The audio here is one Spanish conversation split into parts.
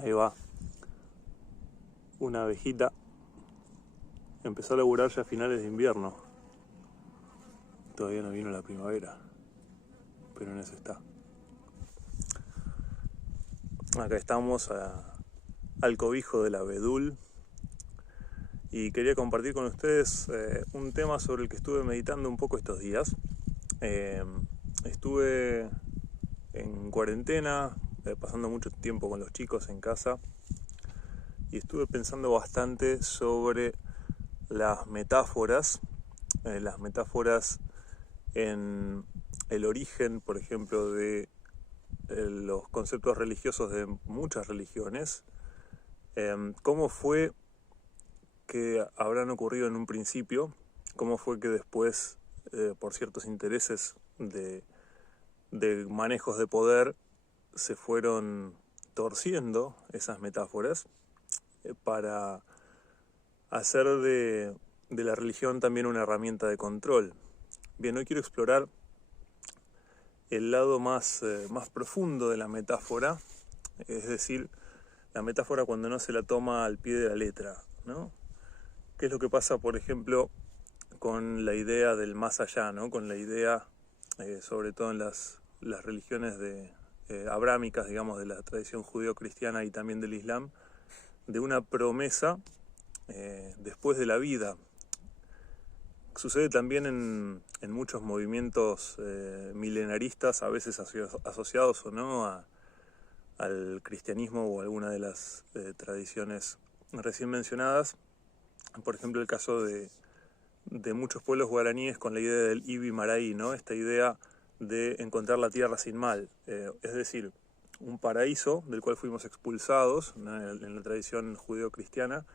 Ahí va, una abejita. Empezó a laburar ya a finales de invierno. Todavía no vino la primavera, pero en eso está. Acá estamos al cobijo del abedul y quería compartir con ustedes un tema sobre el que estuve meditando un poco estos días. Estuve en cuarentena, pasando mucho tiempo con los chicos en casa, y estuve pensando bastante sobre las metáforas en el origen, por ejemplo, de los conceptos religiosos de muchas religiones. ¿Cómo fue que habrán ocurrido en un principio? ¿Cómo fue que después, por ciertos intereses de manejos de poder, se fueron torciendo esas metáforas para hacer de la religión también una herramienta de control? Bien, hoy quiero explorar el lado más profundo de la metáfora, es decir, la metáfora cuando no se la toma al pie de la letra, ¿no? ¿Qué es lo que pasa, por ejemplo, con la idea del más allá, ¿no? Con la idea, sobre todo en las religiones abrámicas, digamos, de la tradición judeo-cristiana y también del Islam, de una promesa después de la vida. Sucede también en muchos movimientos milenaristas, a veces asociados o no al cristianismo o alguna de las tradiciones recién mencionadas. Por ejemplo, el caso de muchos pueblos guaraníes con la idea del Ibi Maraí, ¿no? Esta idea de encontrar la tierra sin mal, es decir, un paraíso del cual fuimos expulsados, ¿no? En la tradición judeo-cristiana,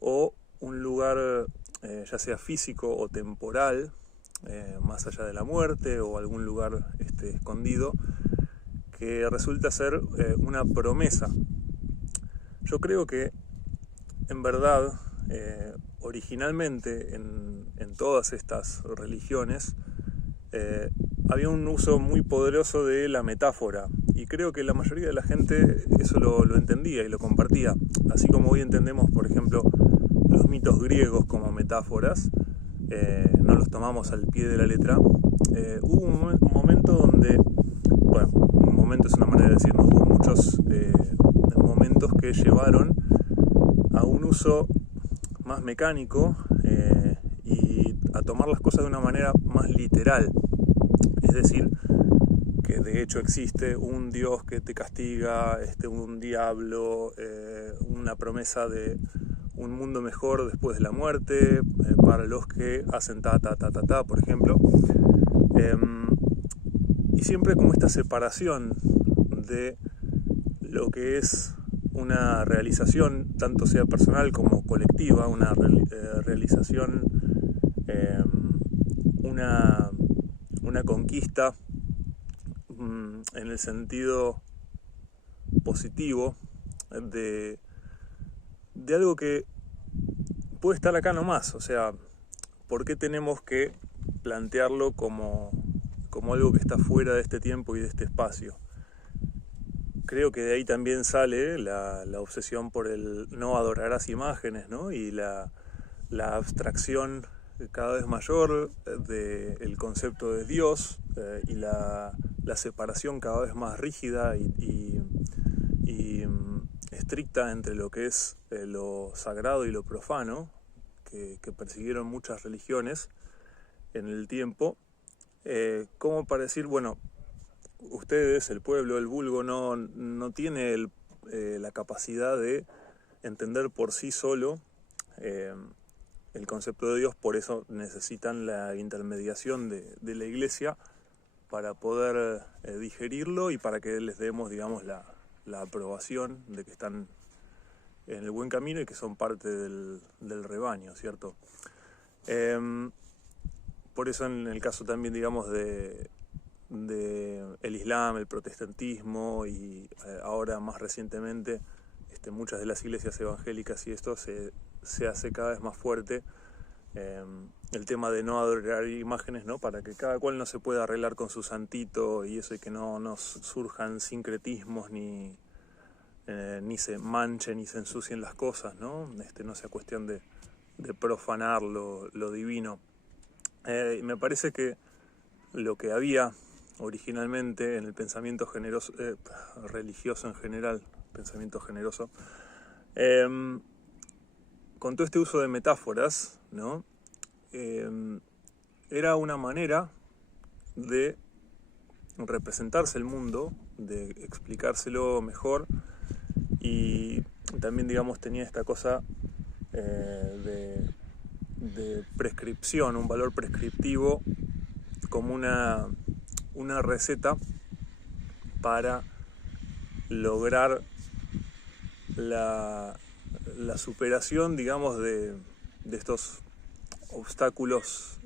o un lugar ya sea físico o temporal, más allá de la muerte, o algún lugar escondido, que resulta ser una promesa. Yo creo que, en verdad, originalmente en todas estas religiones había un uso muy poderoso de la metáfora, y creo que la mayoría de la gente eso lo entendía y lo compartía, así como hoy entendemos, por ejemplo, los mitos griegos como metáforas. No los tomamos al pie de la letra. Hubo un momento donde, bueno, un momento es una manera de decir, hubo muchos momentos que llevaron a un uso más mecánico y a tomar las cosas de una manera más literal. Es decir, que de hecho existe un Dios que te castiga, un diablo, una promesa de un mundo mejor después de la muerte, para los que hacen por ejemplo. Y siempre como esta separación de lo que es una realización, tanto sea personal como colectiva, una realización, una conquista en el sentido positivo de algo que puede estar acá nomás. O sea, ¿por qué tenemos que plantearlo como algo que está fuera de este tiempo y de este espacio? Creo que de ahí también sale la obsesión por el no adorarás imágenes, ¿no? Y la abstracción cada vez mayor del concepto de Dios, y la separación cada vez más rígida y estricta entre lo que es lo sagrado y lo profano, que persiguieron muchas religiones en el tiempo, como para decir, bueno, ustedes, el pueblo, el vulgo, no tiene la capacidad de entender por sí solo el concepto de Dios, por eso necesitan la intermediación de la iglesia para poder digerirlo y para que les demos, digamos, la aprobación de que están en el buen camino y que son parte del rebaño, ¿cierto? Por eso en el caso también, digamos, de el Islam, el protestantismo y ahora más recientemente muchas de las iglesias evangélicas y esto se hace cada vez más fuerte, el tema de no adorar imágenes, ¿no? Para que cada cual no se pueda arreglar con su santito y eso, y que no nos surjan sincretismos ni ni se manchen ni se ensucien las cosas, ¿no? No sea cuestión de profanar lo divino. Me parece que lo que había originalmente en el pensamiento religioso en general, pensamiento generoso, con todo este uso de metáforas, ¿no? Era una manera de representarse el mundo, de explicárselo mejor, y también, digamos, tenía esta cosa de prescripción, un valor prescriptivo, como una receta para lograr la superación, digamos, de estos obstáculos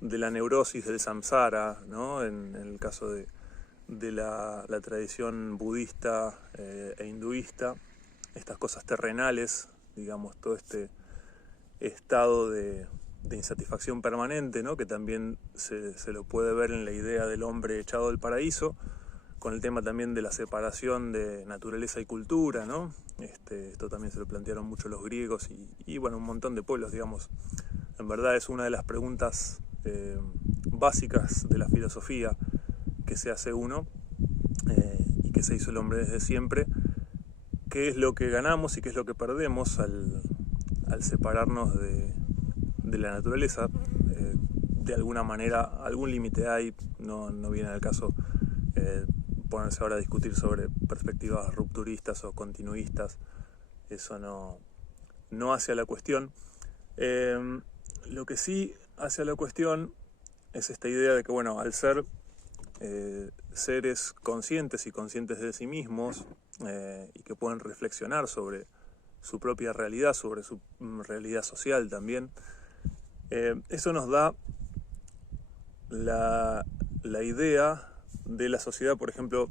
de la neurosis del samsara, ¿no? En el caso de la tradición budista e hinduista, estas cosas terrenales, digamos, todo este estado de insatisfacción permanente, ¿no? Que también se lo puede ver en la idea del hombre echado del paraíso, con el tema también de la separación de naturaleza y cultura, ¿no? Esto también se lo plantearon mucho los griegos y bueno, un montón de pueblos, digamos. En verdad es una de las preguntas básicas de la filosofía que se hace uno y que se hizo el hombre desde siempre. ¿Qué es lo que ganamos y qué es lo que perdemos al separarnos de la naturaleza? De alguna manera, algún límite hay, no viene al caso ponerse ahora a discutir sobre perspectivas rupturistas o continuistas, eso no hace a la cuestión. Lo que sí hace a la cuestión es esta idea de que, bueno, al ser seres conscientes y conscientes de sí mismos y que pueden reflexionar sobre su propia realidad, sobre su realidad social también, eso nos da la idea de la sociedad. Por ejemplo,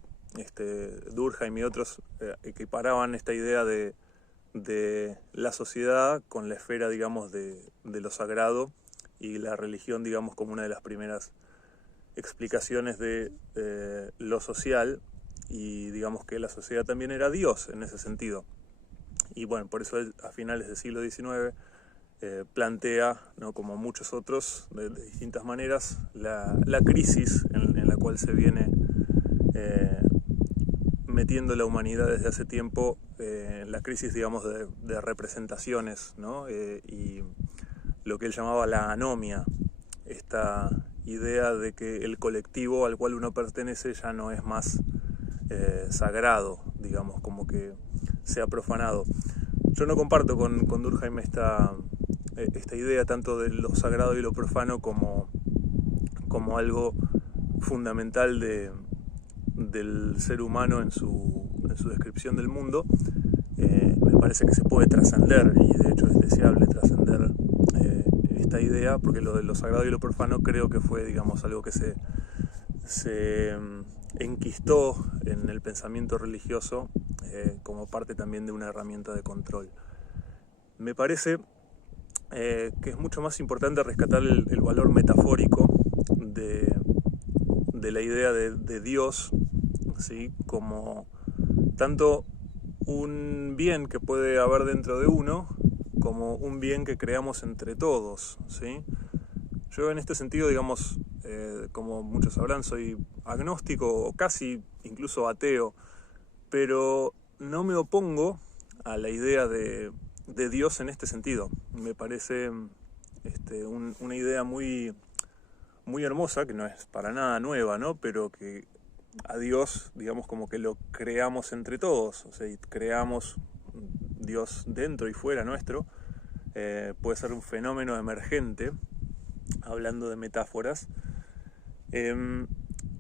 Durkheim y otros equiparaban esta idea de la sociedad con la esfera, digamos, de lo sagrado, y la religión, digamos, como una de las primeras explicaciones de lo social, y digamos que la sociedad también era Dios en ese sentido. Y bueno, por eso a finales del siglo XIX plantea, ¿no?, como muchos otros, de distintas maneras, la crisis en la cual se viene metiendo la humanidad desde hace tiempo, la crisis, digamos, de representaciones, ¿no? Y lo que él llamaba la anomia, esta idea de que el colectivo al cual uno pertenece ya no es más sagrado, digamos, como que se ha profanado. Yo no comparto con Durkheim esta idea tanto de lo sagrado y lo profano como algo fundamental del ser humano en su descripción del mundo. Me parece que se puede trascender, y de hecho es deseable trascender esta idea, porque lo de lo sagrado y lo profano creo que fue, digamos, algo que se enquistó en el pensamiento religioso como parte también de una herramienta de control. Me parece que es mucho más importante rescatar el valor metafórico de la idea de Dios, ¿sí?, como tanto un bien que puede haber dentro de uno, como un bien que creamos entre todos, ¿sí? Yo en este sentido, digamos, como muchos sabrán, soy agnóstico o casi incluso ateo, pero no me opongo a la idea de Dios en este sentido. Me parece una idea muy, muy hermosa, que no es para nada nueva, ¿no? Pero que a Dios, digamos, como que lo creamos entre todos, o sea, y creamos Dios dentro y fuera nuestro. Puede ser un fenómeno emergente, hablando de metáforas,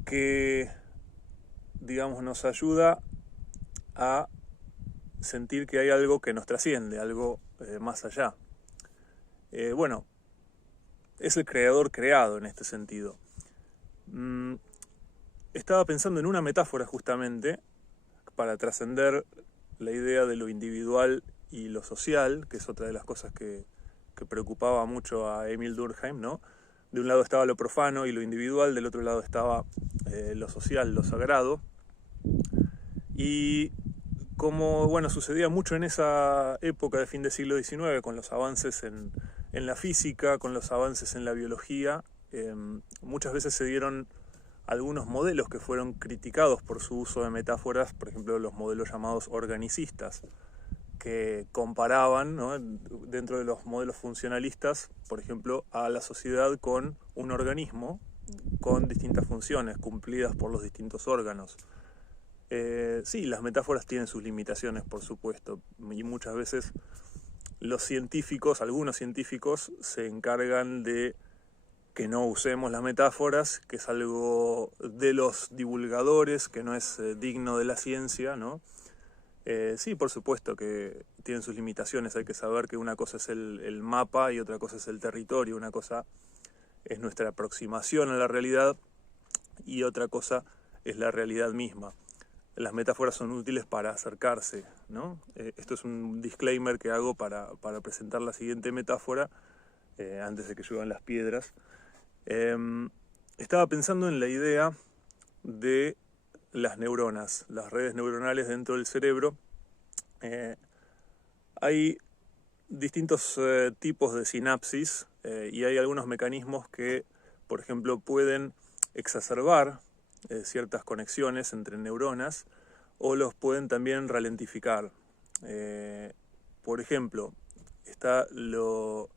que, digamos, nos ayuda a sentir que hay algo que nos trasciende, algo más allá. Bueno, es el creador creado en este sentido. Estaba pensando en una metáfora justamente para trascender la idea de lo individual y lo social, que es otra de las cosas que preocupaba mucho a Emil Durkheim, ¿no? De un lado estaba lo profano y lo individual, del otro lado estaba lo social, lo sagrado. Y como bueno, sucedía mucho en esa época de fin del siglo XIX, con los avances en la física, con los avances en la biología, muchas veces se dieron algunos modelos que fueron criticados por su uso de metáforas, por ejemplo los modelos llamados organicistas, que comparaban, ¿no?, dentro de los modelos funcionalistas, por ejemplo, a la sociedad con un organismo con distintas funciones cumplidas por los distintos órganos. Sí, las metáforas tienen sus limitaciones, por supuesto, y muchas veces los científicos, algunos científicos, se encargan de que no usemos las metáforas, que es algo de los divulgadores, que no es digno de la ciencia, ¿no? Sí, por supuesto que tienen sus limitaciones, hay que saber que una cosa es el mapa y otra cosa es el territorio, una cosa es nuestra aproximación a la realidad y otra cosa es la realidad misma. Las metáforas son útiles para acercarse, ¿no? Esto es un disclaimer que hago para presentar la siguiente metáfora, antes de que lluevan las piedras. Estaba pensando en la idea de las neuronas, las redes neuronales dentro del cerebro. Hay distintos tipos de sinapsis y hay algunos mecanismos que, por ejemplo, pueden exacerbar ciertas conexiones entre neuronas o los pueden también ralentificar. Por ejemplo, está lo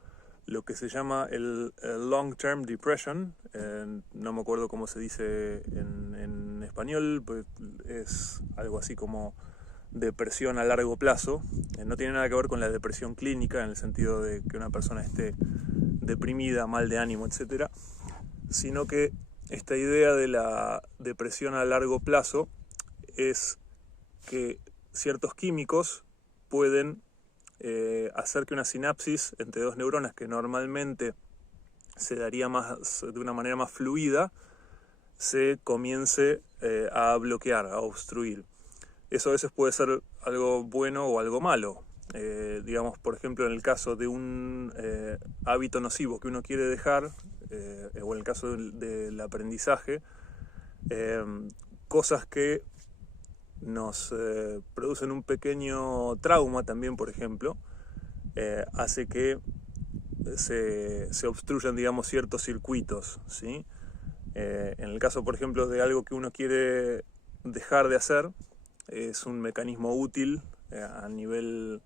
que se llama el long-term depression, no me acuerdo cómo se dice en español, pues es algo así como depresión a largo plazo. No tiene nada que ver con la depresión clínica, en el sentido de que una persona esté deprimida, mal de ánimo, etc., sino que esta idea de la depresión a largo plazo es que ciertos químicos pueden hacer que una sinapsis entre dos neuronas que normalmente se daría de una manera más fluida, se comience a bloquear, a obstruir. Eso a veces puede ser algo bueno o algo malo. Digamos, por ejemplo, en el caso de un hábito nocivo que uno quiere dejar, o en el caso del aprendizaje, cosas que nos producen un pequeño trauma también, por ejemplo, hace que se obstruyan, digamos, ciertos circuitos, ¿sí? En el caso, por ejemplo, de algo que uno quiere dejar de hacer, es un mecanismo útil a nivel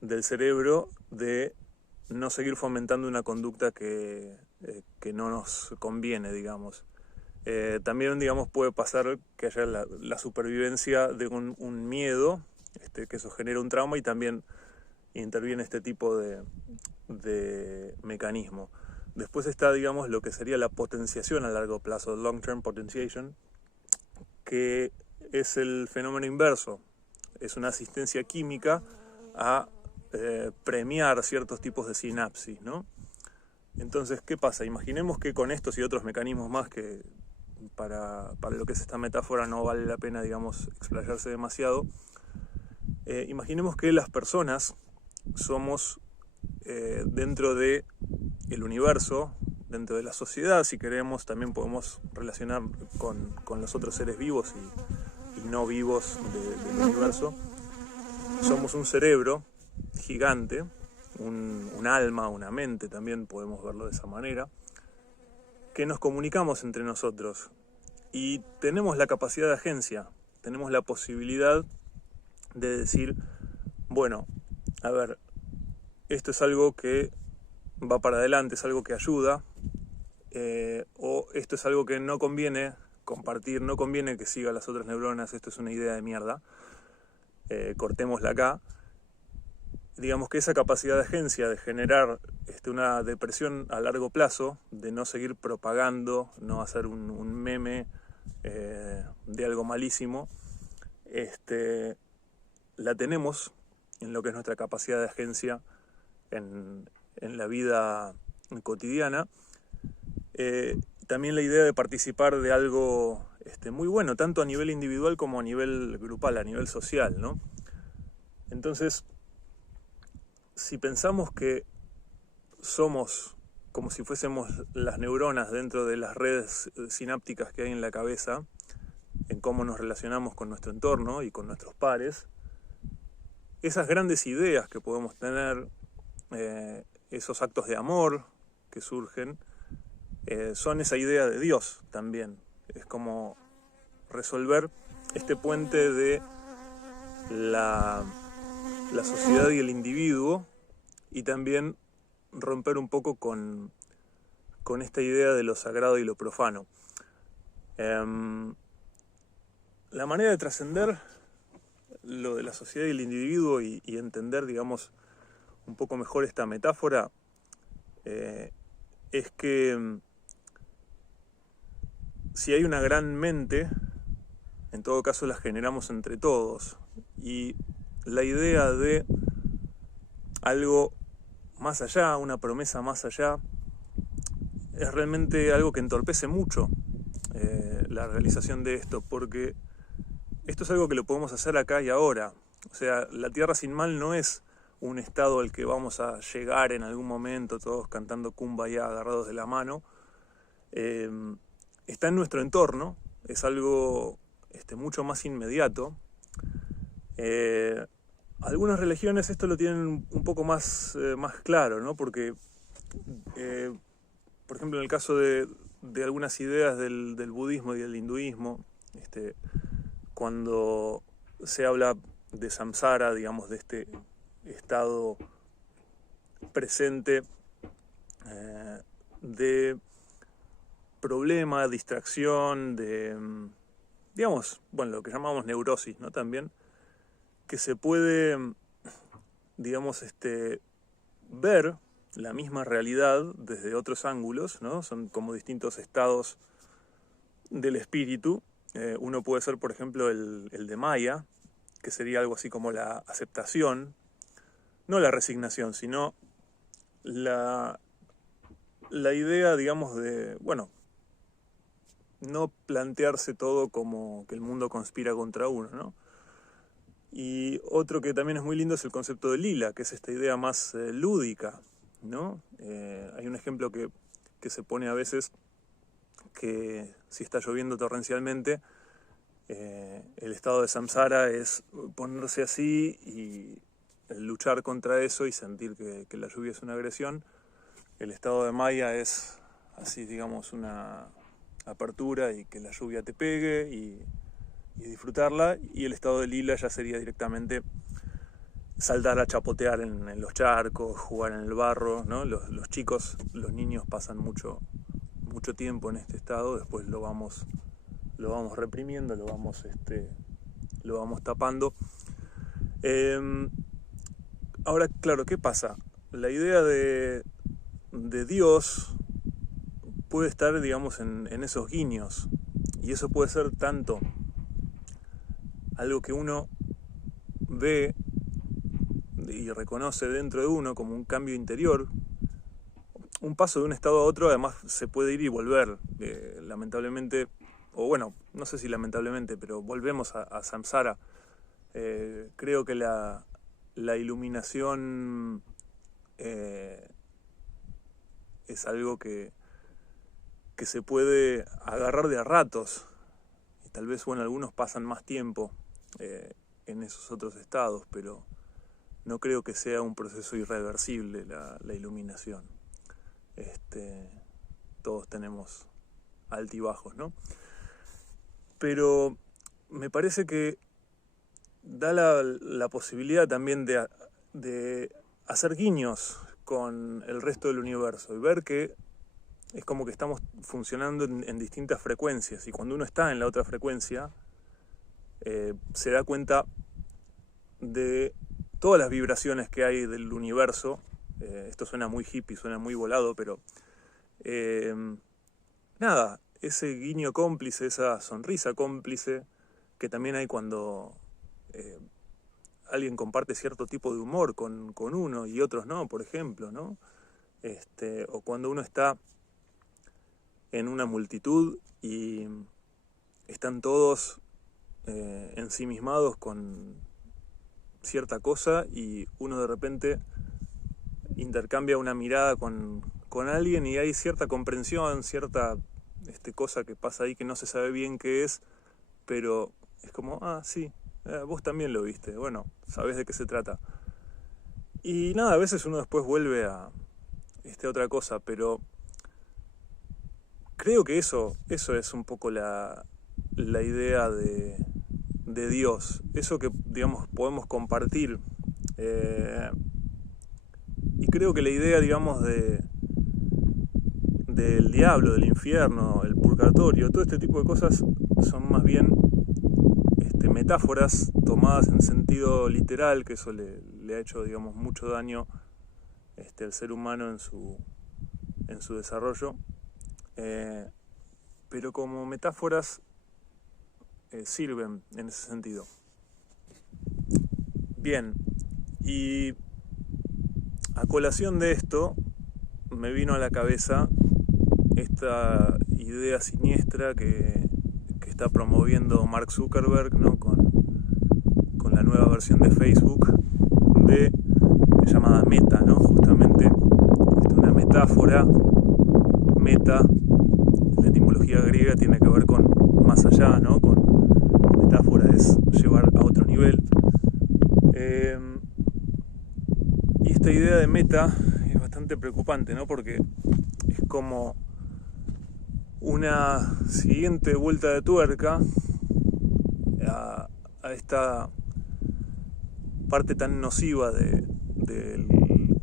del cerebro de no seguir fomentando una conducta que no nos conviene, digamos. También, digamos, puede pasar que haya la supervivencia de un miedo, que eso genera un trauma, y también interviene este tipo de mecanismo. Después está, digamos, lo que sería la potenciación a largo plazo, long-term potentiation, que es el fenómeno inverso. Es una asistencia química a premiar ciertos tipos de sinapsis, ¿no? Entonces, ¿qué pasa? Imaginemos que con estos y otros mecanismos más, que para lo que es esta metáfora no vale la pena, digamos, explayarse demasiado, imaginemos que las personas somos dentro del universo, dentro de la sociedad, si queremos, también podemos relacionar con los otros seres vivos y no vivos del universo. Somos un cerebro gigante, un alma, una mente, también podemos verlo de esa manera, que nos comunicamos entre nosotros y tenemos la capacidad de agencia, tenemos la posibilidad de decir, bueno, a ver, esto es algo que va para adelante, es algo que ayuda, o esto es algo que no conviene compartir, no conviene que siga las otras neuronas, esto es una idea de mierda, cortémosla acá. Digamos que esa capacidad de agencia de generar una depresión a largo plazo, de no seguir propagando, no hacer un meme de algo malísimo, la tenemos en lo que es nuestra capacidad de agencia en la vida cotidiana. También la idea de participar de algo muy bueno, tanto a nivel individual como a nivel grupal, a nivel social, ¿no? Entonces, si pensamos que somos como si fuésemos las neuronas dentro de las redes sinápticas que hay en la cabeza, en cómo nos relacionamos con nuestro entorno y con nuestros pares, esas grandes ideas que podemos tener, esos actos de amor que surgen, son esa idea de Dios también. Es como resolver este puente de la sociedad y el individuo, y también romper un poco con esta idea de lo sagrado y lo profano. La manera de trascender lo de la sociedad y el individuo y entender, digamos, un poco mejor esta metáfora, es que si hay una gran mente, en todo caso la generamos entre todos. Y la idea de algo más allá, una promesa más allá, es realmente algo que entorpece mucho la realización de esto, porque esto es algo que lo podemos hacer acá y ahora. O sea, la tierra sin mal no es un estado al que vamos a llegar en algún momento todos cantando Kumbaya agarrados de la mano. Está en nuestro entorno, es algo mucho más inmediato. Algunas religiones esto lo tienen un poco más claro, ¿no? Porque, por ejemplo, en el caso de algunas ideas del budismo y del hinduismo, cuando se habla de samsara, digamos, de este estado presente de problema, distracción, de, digamos, bueno, lo que llamamos neurosis, ¿no? También, que se puede, digamos, ver la misma realidad desde otros ángulos, ¿no? Son como distintos estados del espíritu. Uno puede ser, por ejemplo, el de Maya, que sería algo así como la aceptación, no la resignación, sino la idea, digamos, de, bueno, no plantearse todo como que el mundo conspira contra uno, ¿no? Y otro que también es muy lindo es el concepto de lila, que es esta idea más lúdica, ¿no? Hay un ejemplo que se pone a veces, que si está lloviendo torrencialmente, el estado de samsara es ponerse así y luchar contra eso y sentir que la lluvia es una agresión. El estado de maya es así, digamos, una apertura y que la lluvia te pegue y disfrutarla. Y el estado de lila ya sería directamente saltar a chapotear en los charcos, jugar en el barro, ¿no? Los chicos, los niños pasan mucho tiempo en este estado, después lo vamos reprimiendo, lo vamos tapando. Ahora, claro, ¿qué pasa? La idea de Dios puede estar, digamos, en esos guiños, y eso puede ser tanto algo que uno ve y reconoce dentro de uno como un cambio interior. Un paso de un estado a otro además se puede ir y volver, lamentablemente, o bueno, no sé si lamentablemente, pero volvemos a samsara. Creo que la iluminación es algo que se puede agarrar de a ratos, y tal vez, bueno, algunos pasan más tiempo en esos otros estados, pero no creo que sea un proceso irreversible la iluminación. Todos tenemos altibajos, ¿no? Pero me parece que da la posibilidad también de hacer guiños con el resto del universo y ver que es como que estamos funcionando en distintas frecuencias, y cuando uno está en la otra frecuencia se da cuenta de todas las vibraciones que hay del universo. Esto suena muy hippie, suena muy volado, pero nada, ese guiño cómplice, esa sonrisa cómplice que también hay cuando alguien comparte cierto tipo de humor con uno y otros no, por ejemplo, ¿no? O cuando uno está en una multitud y están todos ensimismados con cierta cosa, y uno de repente intercambia una mirada con alguien y hay cierta comprensión, cierta cosa que pasa ahí que no se sabe bien qué es, pero es como, sí, vos también lo viste, bueno, sabés de qué se trata. Y nada, a veces uno después vuelve a otra cosa, pero creo que eso es un poco la idea de Dios, eso que, digamos, podemos compartir. Y creo que la idea, digamos, del diablo, del infierno, el purgatorio, todo este tipo de cosas son más bien metáforas tomadas en sentido literal, que eso le ha hecho, digamos, mucho daño al ser humano en su desarrollo, pero como metáforas sirven en ese sentido. Bien, y a colación de esto me vino a la cabeza esta idea siniestra que está promoviendo Mark Zuckerberg, ¿no? con la nueva versión de Facebook llamada Meta, ¿no? Justamente una metáfora. Meta, la etimología griega, tiene que ver con más allá, ¿no? Con metáfora es llevar a otro nivel. Y esta idea de meta es bastante preocupante, ¿no? Porque es como una siguiente vuelta de tuerca a esta parte tan nociva del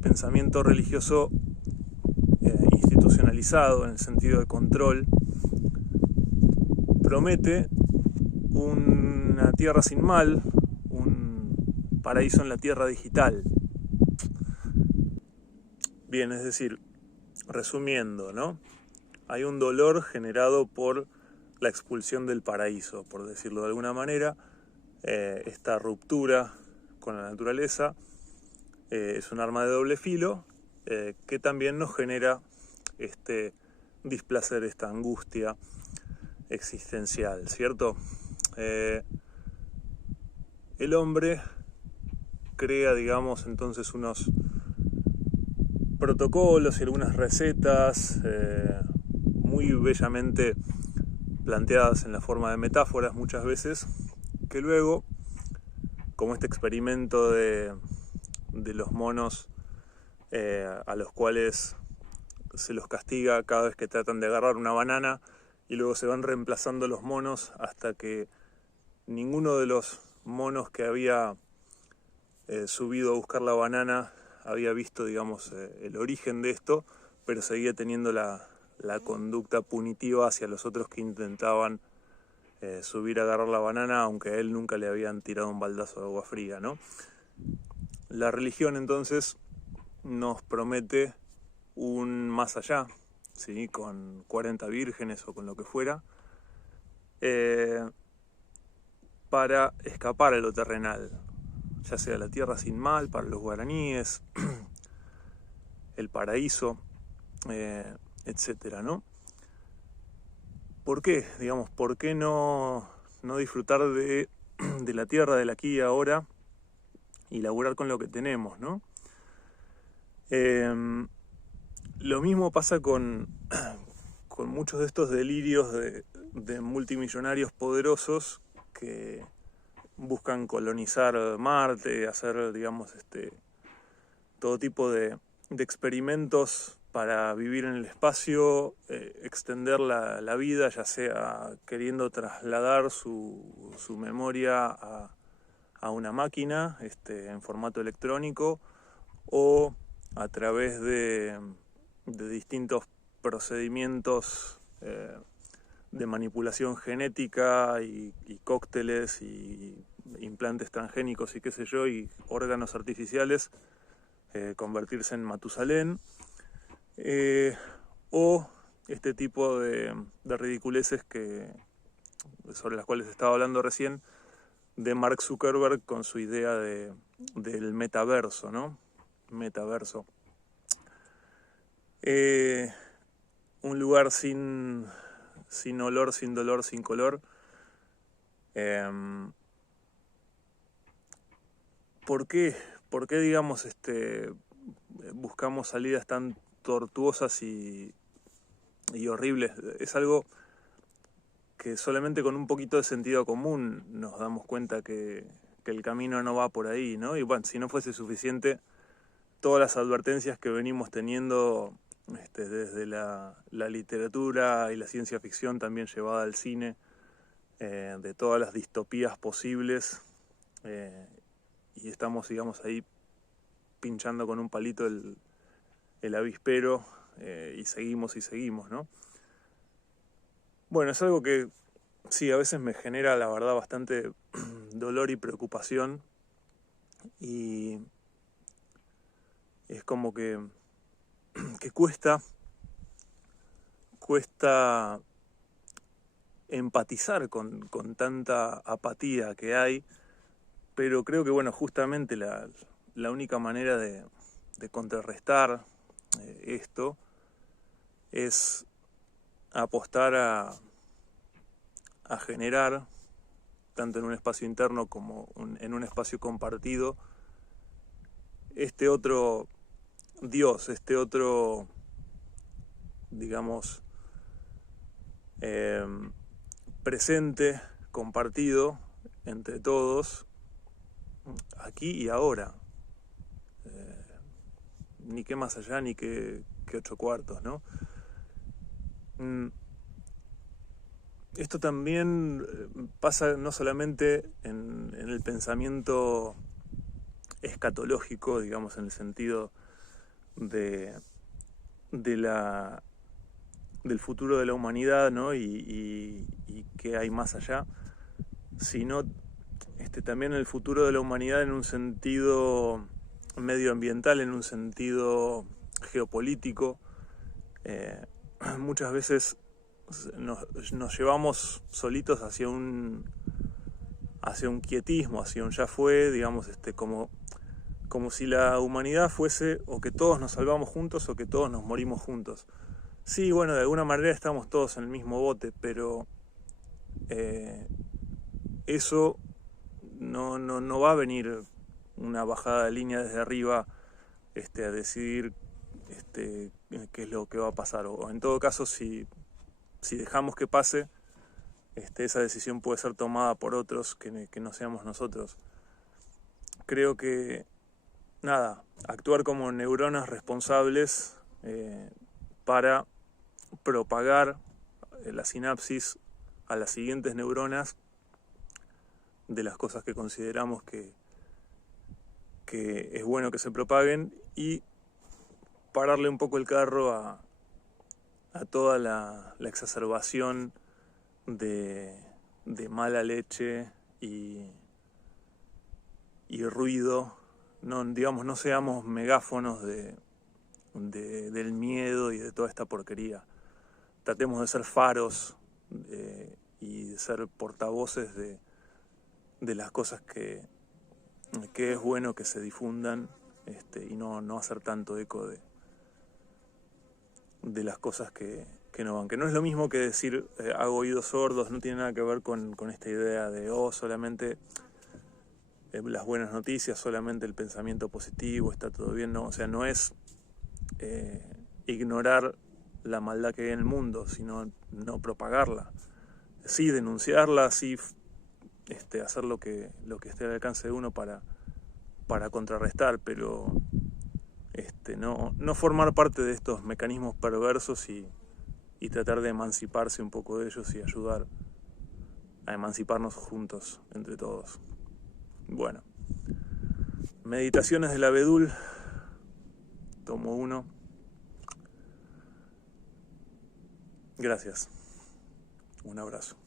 pensamiento religioso institucionalizado en el sentido de control. Promete una tierra sin mal, un paraíso en la tierra digital. Bien, es decir, resumiendo, ¿no? Hay un dolor generado por la expulsión del paraíso, por decirlo de alguna manera. Esta ruptura con la naturaleza es un arma de doble filo que también nos genera este displacer, esta angustia existencial, ¿cierto? El hombre crea, digamos, entonces unos protocolos y algunas recetas muy bellamente planteadas en la forma de metáforas muchas veces, que luego, como este experimento de los monos a los cuales se los castiga cada vez que tratan de agarrar una banana, y luego se van reemplazando los monos hasta que ninguno de los monos que había subido a buscar la banana había visto, digamos, el origen de esto, pero seguía teniendo la conducta punitiva hacia los otros que intentaban subir a agarrar la banana, aunque a él nunca le habían tirado un baldazo de agua fría, ¿no? La religión entonces nos promete un más allá, ¿sí? Con 40 vírgenes o con lo que fuera, para escapar a lo terrenal, ya sea la tierra sin mal para los guaraníes, el paraíso, etcétera, ¿no? ¿Por qué? Digamos, ¿por qué no disfrutar de la tierra, del aquí y ahora, y laburar con lo que tenemos, ¿no? Lo mismo pasa con muchos de estos delirios de multimillonarios poderosos que buscan colonizar Marte, hacer, digamos, todo tipo de experimentos para vivir en el espacio, extender la vida, ya sea queriendo trasladar su memoria a una máquina en formato electrónico, o a través de distintos procedimientos de manipulación genética y cócteles y implantes transgénicos y qué sé yo, y órganos artificiales, convertirse en Matusalén, o este tipo de ridiculeces sobre las cuales estaba hablando recién, de Mark Zuckerberg con su idea del metaverso, ¿no? Metaverso. Un lugar sin olor, sin dolor, sin color. ¿Por qué, digamos, buscamos salidas tan tortuosas y horribles? Es algo que solamente con un poquito de sentido común nos damos cuenta que el camino no va por ahí, ¿no? Y bueno, si no fuese suficiente, todas las advertencias que venimos teniendo desde la literatura y la ciencia ficción también llevada al cine, de todas las distopías posibles, y estamos, digamos, ahí pinchando con un palito el avispero, y seguimos, ¿no? Bueno, es algo que sí, a veces me genera, la verdad, bastante dolor y preocupación, y es como que cuesta empatizar con tanta apatía que hay, pero creo que, bueno, justamente la única manera de contrarrestar esto es apostar a generar, tanto en un espacio interno como en un espacio compartido, este otro Dios, este otro, digamos, presente, compartido entre todos, aquí y ahora. Ni qué más allá, ni qué 8 cuartos, ¿no? Esto también pasa no solamente en el pensamiento escatológico, digamos, en el sentido del futuro de la humanidad, ¿no? y qué hay más allá, sino también en el futuro de la humanidad en un sentido medioambiental, en un sentido geopolítico. Muchas veces nos llevamos solitos hacia un quietismo, hacia un ya fue, digamos, como si la humanidad fuese o que todos nos salvamos juntos o que todos nos morimos juntos. Sí, bueno, de alguna manera estamos todos en el mismo bote, pero eso no va a venir una bajada de línea desde arriba a decidir qué es lo que va a pasar, o en todo caso, si dejamos que pase, esa decisión puede ser tomada por otros que no seamos nosotros. Creo que, nada, actuar como neuronas responsables para propagar la sinapsis a las siguientes neuronas de las cosas que consideramos que es bueno que se propaguen, y pararle un poco el carro a toda la exacerbación de mala leche y ruido. Digamos, no seamos megáfonos del miedo y de toda esta porquería. Tratemos de ser faros y de ser portavoces de las cosas que es bueno que se difundan, y no hacer tanto eco de las cosas que no van. Que no es lo mismo que decir hago oídos sordos, no tiene nada que ver con esta idea de solamente las buenas noticias, solamente el pensamiento positivo, está todo bien, no. O sea, no es ignorar la maldad que hay en el mundo, sino no propagarla. Sí, denunciarla, sí, hacer lo que esté al alcance de uno para contrarrestar, pero no formar parte de estos mecanismos perversos y tratar de emanciparse un poco de ellos y ayudar a emanciparnos juntos, entre todos. Bueno, Meditaciones del Abedul, tomo 1. Gracias. Un abrazo.